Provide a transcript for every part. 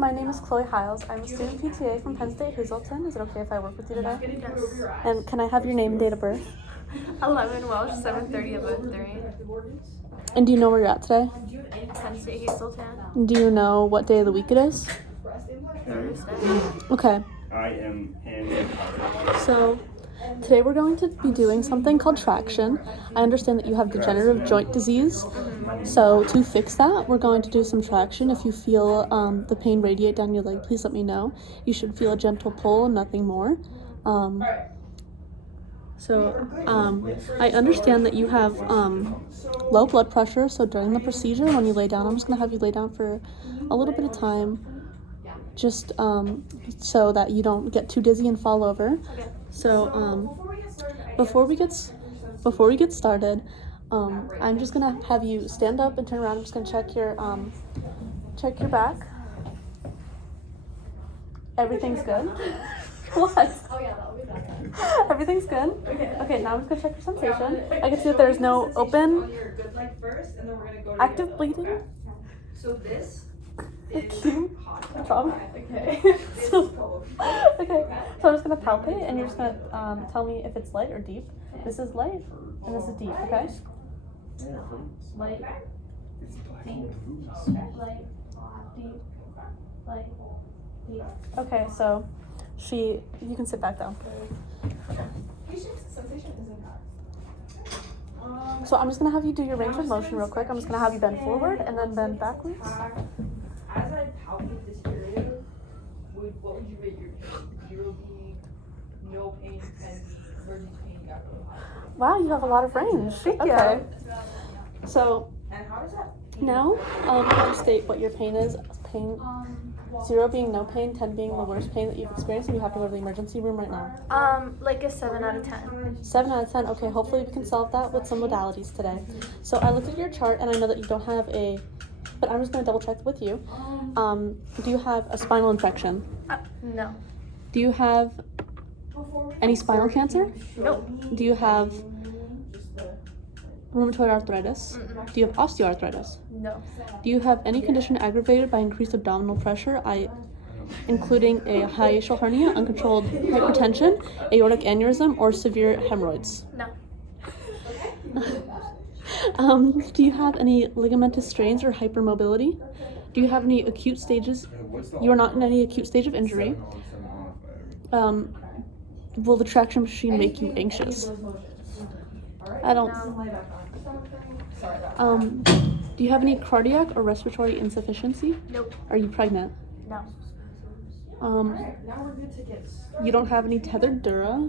my name is Chloe Hiles. I'm a student PTA from Penn State Hazleton. Is it okay if I work with you today? Yes. And can I have your name and date of birth? 11 Welsh, 7:30 of 03. And do you know where you're at today? Penn State Hazleton. Do you know what day of the week it is? Thursday. Okay. I am Andy. So today we're going to be doing something called traction. I understand that you have degenerative joint disease. So to fix that, we're going to do some traction. If you feel the pain radiate down your leg, please let me know. You should feel a gentle pull and nothing more. I understand that you have low blood pressure. So during the procedure, when you lay down, I'm just going to have you lay down for a little bit of time, just so that you don't get too dizzy and fall over. So before we get started, I'm just gonna have you stand up and turn around. I'm just gonna check your back. Everything's good. What? Oh yeah, that'll be better. Everything's good. Okay. Now I'm just gonna check your sensation. I can see that there's no open, active bleeding. So this Acute trauma. Okay. So I'm just gonna palpate, and you're just gonna tell me if it's light or deep. This is light, and this is deep. Okay. Light, deep, light, deep, light, deep. Okay, so you can sit back down. So I'm just gonna have you do your range of motion real quick. I'm just gonna have you bend forward and then bend backwards. As I palpate this area, what would you rate your pain? 0 being no pain, 10 being emergency pain, you got really high. Wow, you have a lot of range. Okay. So And how does that now, could you state what your pain is? Pain, 0 being no pain, 10 being the worst pain that you've experienced, and you have to go to the emergency room right now. Like a 7 out of 10. 7 out of 10. Okay, hopefully we can solve that with some modalities today. So I looked at your chart, and I know that you don't have but I'm just going to double check with you. Do you have a spinal infection? No. Do you have any spinal cancer? Nope. Do you have rheumatoid arthritis? Do you have osteoarthritis? No. Do you have any condition aggravated by increased abdominal pressure, including a hiatal hernia, uncontrolled hypertension, aortic aneurysm, or severe hemorrhoids? No. Do you have any ligamentous strains or hypermobility? Do you have any acute stages? You are not in any acute stage of injury. Will the traction machine make you anxious? I don't. Do you have any cardiac or respiratory insufficiency? Nope. Are you pregnant? No. now we're good to get started. You don't have any tethered dura.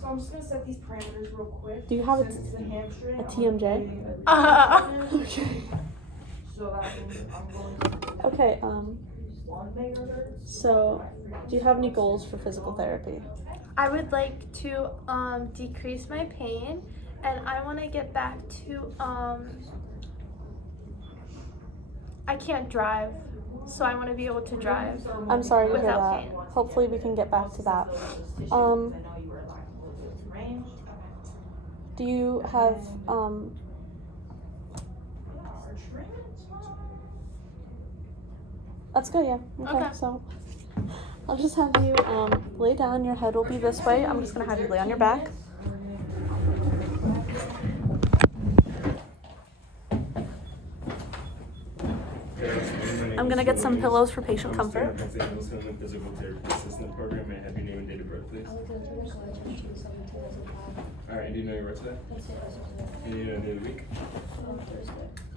So I'm just gonna set these parameters real quick. Do you have Since it's the hamstring, a I'm TMJ? gonna do okay. So that means I'm going to Okay. 1 megahertz. So, do you have any goals for physical therapy? I would like to decrease my pain, and I want to get back to I can't drive, so I want to be able to drive. I'm sorry to hear Without that. pain. Hopefully we can get back to that. I know you were like range. Do you have That's good, yeah. Okay. So I'll just have you lay down. Your head will be this way. I'm just gonna have you lay on your back. I'm gonna get some pillows for patient comfort. Physical therapy assistant program. May I have your name and date of birth, please? All right. And do you know your birthday? And you know the day of the week?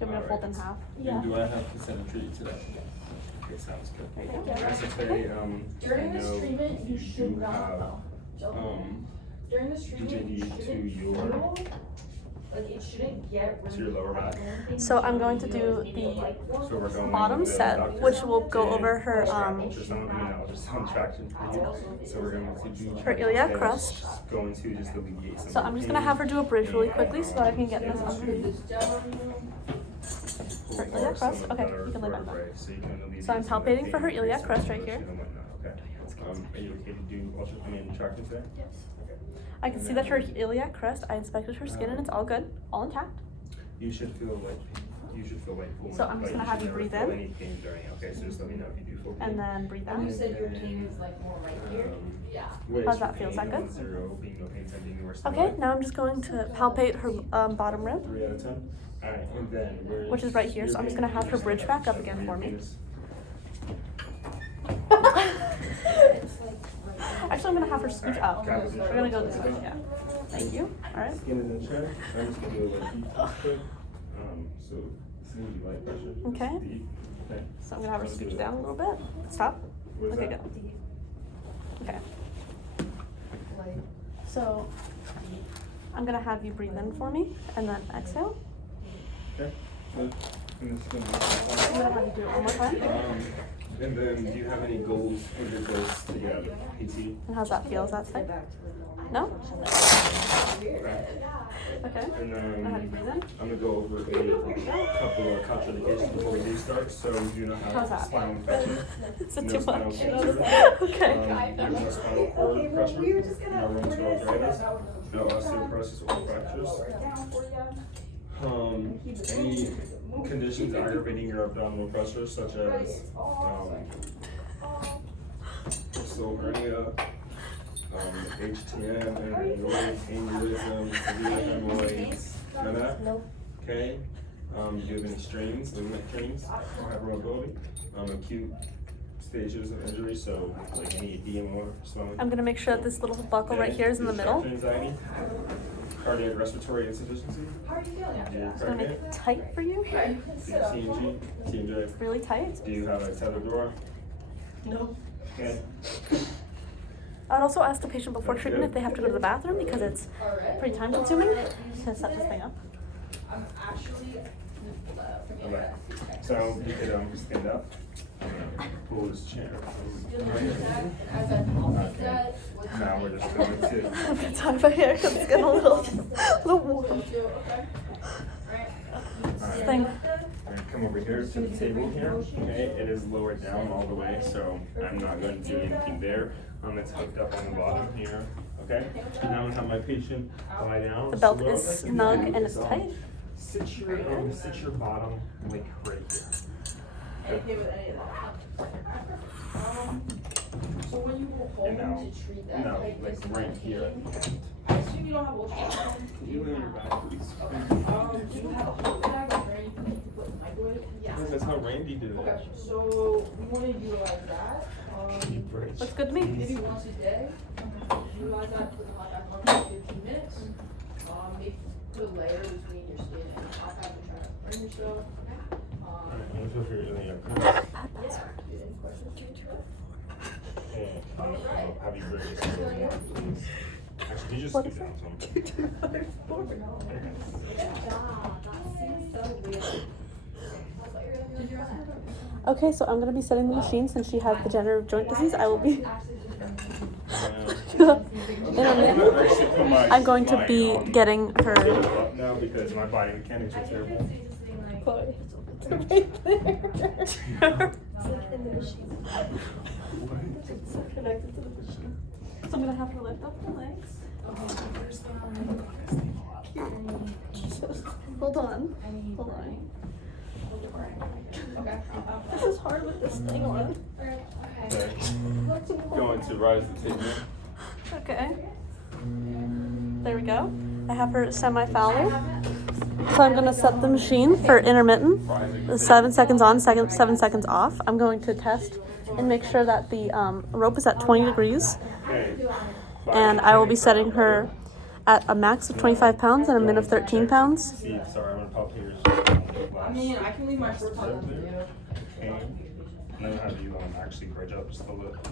I'm gonna fold in half. And do I have consent to treat you today? Okay, sounds good. So today, During I this know treatment, you should do not. have During this treatment, you DJD to shouldn't your feel, like it shouldn't get really to your lower back. So I'm going to do the So we're going bottom with the set, doctor's which will go today. over her Just on, just on traction for you. So we're going to do her iliac today, crust. just going to just alleviate some So I'm just gonna have her do a bridge really quickly so that I can get this underneath. Her iliac crust. Okay, you can lay back down. So I'm palpating for her iliac crust right here. Are you okay to do traction today? Yes. I can see that her iliac crust, I inspected her skin and it's all good, all intact. You should feel like You should feel like full. So I'm just but gonna have should you never breathe feel in. any pain during it. Okay, so just let me know if you do feel pain. And then breathe And you out. said your pain is like more right here? Yeah. How's that feel? Is that good? 0, being no pain, 10 being worse than Okay, one. now I'm just going to palpate her bottom rib, 3 out of 10. Alright, and then where's which is right here. So I'm just gonna have her bridge back up again for me. Actually, I'm gonna have her scooch up. We're gonna go this way. Yeah. Thank you. All right. Skin in the check. I'm just gonna do a little deep quick. So smooth light pressure. Okay. Deep. Okay. So I'm gonna have her scooch down a little bit. Stop. What is Okay, that? good. Okay. So I'm gonna have you breathe in for me and then exhale. Okay. Good. And it's I'm gonna gonna have you do it one more time. and then do you have any goals with your goals to get out of PT? And how's that feel? Is that safe? No? Okay. Okay. And I'm gonna have you then breathe in. I'm gonna go over a couple of contraindications before we do start. So you do not How's have that? spinal infection. Is it No too spinal much? cancer. Okay. You have no spinal cord pressure. No rheumatoid arthritis. No osteoporosis or fractures. Any conditions aggravating your abdominal pressure, such as distal hernia, HTM, aneurysm, severe hemorrhoids, none of that? Nope. Okay. Do you have any strains, ligament strains, or hypermobility? Acute stages of injury, so like any edema or swelling? I'm gonna make sure that this little buckle right here is in the middle. Anxiety, cardiac respiratory insufficiency. Do you I'm gonna make pregnant? it tight for you. Do you have TNG? TNJ? Really tight. Do you have a tether door? No. Okay. I would also ask the patient before treatment if they have to go to the bathroom because it's pretty time consuming to set this thing up. I'm actually. Okay. So you could stand up. I'm gonna pull this chair. As I palpate that, Okay. Now we're just going to. I'm gonna tie my hair because it's getting a little warm. okay. Alright. Thing. We're gonna come over here to the table here. Okay, it is lowered down all the way, so I'm not going to do anything there. It's hooked up on the bottom here. Okay. And now I'm gonna have my patient lie down. The belt So what is I'd like you to snug do and it's is, tight. Sit your bottom like right here. Okay with any of that. So when you go home And now, to treat that, no, like like this right pain, here. I assume you don't have ultrasound. You lay on your back, please. Do you have a whole bag or anything you can put in the microwave? Yes, that's how Randy did it. Okay, so we want to utilize that. Deep breath. Looks good to me. Maybe once a day. Utilize that, put the hot back on for 15 minutes. Maybe put a layer between your skin and the hot back and try to burn yourself. Alright, let me feel for your any questions. Any questions? Okay, I'll have you break this a little more, please. Actually, you just scoot down some. Okay, so I'm gonna be setting the machine since she has degenerative joint disease. I will be intermittent. I'm going to be getting her. Up now because my body mechanics are terrible. It's right there. It's connected to the machine. So I'm gonna have her lift up her legs. Jesus. Hold on. Hold on. This is hard with this thing on. Okay. Going to rise the table. Okay. There we go. I have her semi-Fowler. So I'm gonna set the machine for intermittent. Rising. 7 seconds on, 7 seconds off. I'm going to test and make sure that the rope is at 20 degrees. Okay. And I will be setting her at a max of 25 pounds and a min of 13 pounds. Steve, sorry, I'm gonna pop here. I mean, I can leave my shorts on. Okay. And then have you actually bridge up just a little bit.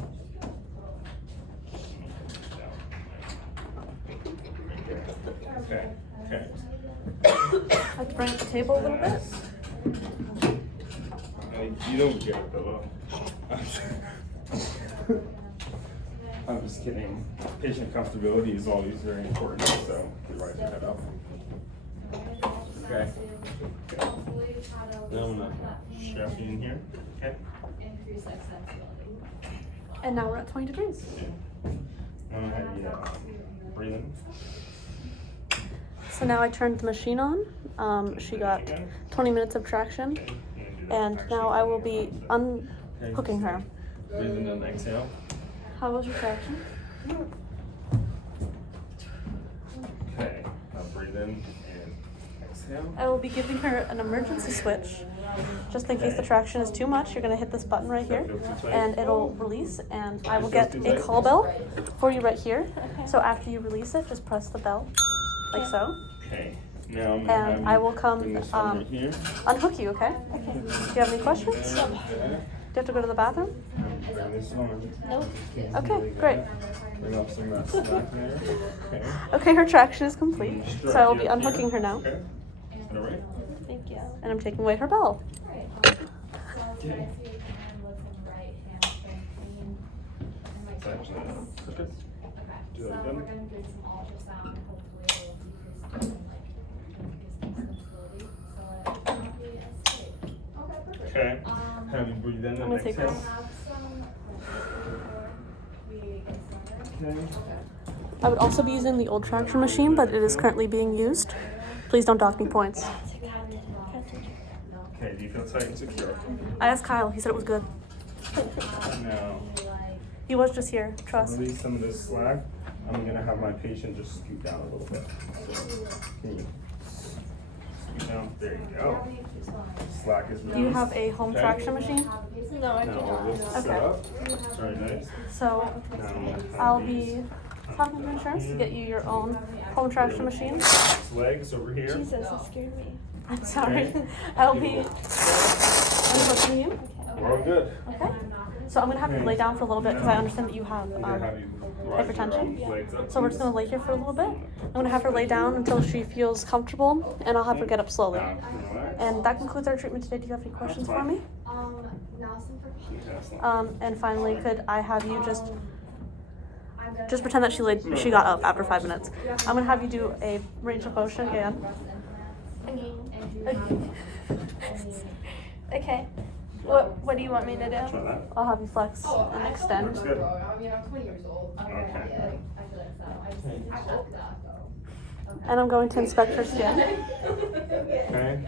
Okay. Okay. I have to bring up the table a little bit. You don't get a pillow. I'm just kidding. Patient comfortability is always very important, so you right your head up. Okay. Okay. Now I'm gonna strap you in here. Okay. And now we're at 20 degrees. I'm gonna have you breathe in. So now I turned the machine on She got 20 minutes of traction, and now I will be unhooking her. Breathe in and exhale. How was your traction? Okay, now breathe in and exhale. I will be giving her an emergency switch. Just in case the traction is too much, you're gonna hit this button right here, and it'll release, and I will get a call bell for you right here. So after you release it, just press the bell, like so, Okay, now I'm gonna and I will come bring this one right here. unhook you, okay? Do you have any questions? Do you have to go to the bathroom? Bring this one. Nope. Okay, great. Bring up some of that slack there. Okay. Okay, her traction is complete, so I will be unhooking her now. Okay. Is that all right? Thank you. And I'm taking away her bell. Okay. It's actually crooked. Do that again. Okay. Have you breathe in I'm and gonna take exhale? this. Okay. I would also be using the old traction machine, but it is currently being used. Please don't dock me points. Okay, do you feel tight and secure? I asked Kyle, he said it was good. Now, He was just here, trust. release some of this slack. I'm gonna have my patient just scoot down a little bit. So, can you scoot down? There you go. Slack is released. Do you have a home Okay. traction machine? No, I do Now, not. this is set Okay. up. Very nice. So Now, I'm gonna have I'll these be talking to insurance to get you your own home traction machine. legs over here. Jesus, that scared me. I'm sorry. I'll be unhooking you. We're all good. Okay. So I'm gonna have you lay down for a little bit because I understand that you have I'm gonna have you rise your hypertension. legs up. So we're just gonna lay here for a little bit. I'm gonna have her lay down until she feels comfortable, and I'll have her get up slowly. Now, relax. And that concludes our treatment today. Do you have any questions for me? Nelson for Excellent. And finally, could I have you just pretend that she got up after 5 minutes. I'm gonna have you do a range of motion again. Okay. What do you want me to do? Try that. I'll have you flex and extend. Looks good. I mean, I'm 20 years old. Okay. And I'm going to inspect her skin. Okay.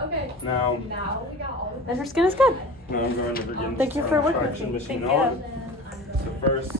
Okay. Now, Now we got all And her skin is good. now I'm going to begin Thank you to for turn the working with traction me. machine Thank on. you. So first,